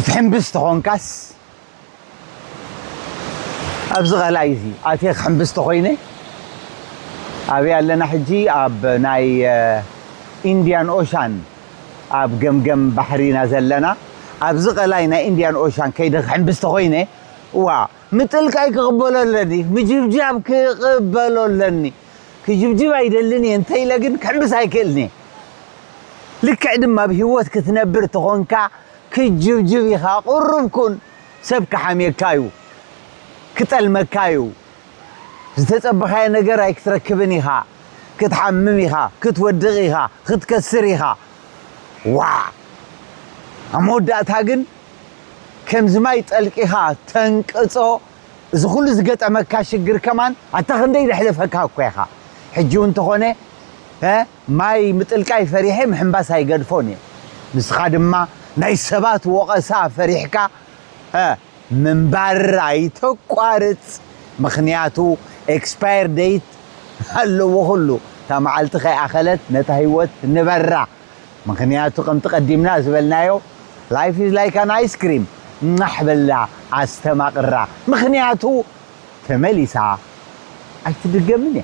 كتحنبس تخونكاس أبزغ لايزي أتيك حنبس تخويني أبي لنا حجي أب ناي إنديان أوشان أب جم بحرينا زلنا أبزغ لاينا إنديان أوشان كيدك حنبس تخويني وا مثل كاي قبلوا لني مجيب قبلوا لني كجيب أيدلني أنتي لكن كحنبس هيكلني لك عندما بهوت كتنبر تخونكا كجيب يخا قربكن سبك حمي كايو كتل مكايو زتصبخاي ነገር አይክትረክብኒኻ ክትሐምሚኻ ክትወድቂኻ ክትከስሪኻ ዋ አሞዳታ ግን ከምዝማይ ጠልቂኻ ተንቅጾ ዝኹሉ ዝገጠመካ ሽግር ከማን አተኸንደይ ለሕለፈካ እኮይኻ ሕጂው እንተኾነ ማይ ምጥልቃይ ፈሪሄ ምሕምባስ አይገድፎን ንስኻ ድማ ናይ ሰባት ወቀሳ ፈሪሕካ منبر አይተቋርጽ ምክንያቱ ኤክስፓየር ዴት አለው ሁሉ ተማዓልቲ ኸይአኸለት ነታ ህይወት ንበራ ምክንያቱ ከም ተቀዲምና ዝበልናዮ ላይፍ ኢዝ ላይክ አን አይስክሪም ናሕበላ አስተማቅራ ምክንያቱ ተመሊሳ አይትድገምን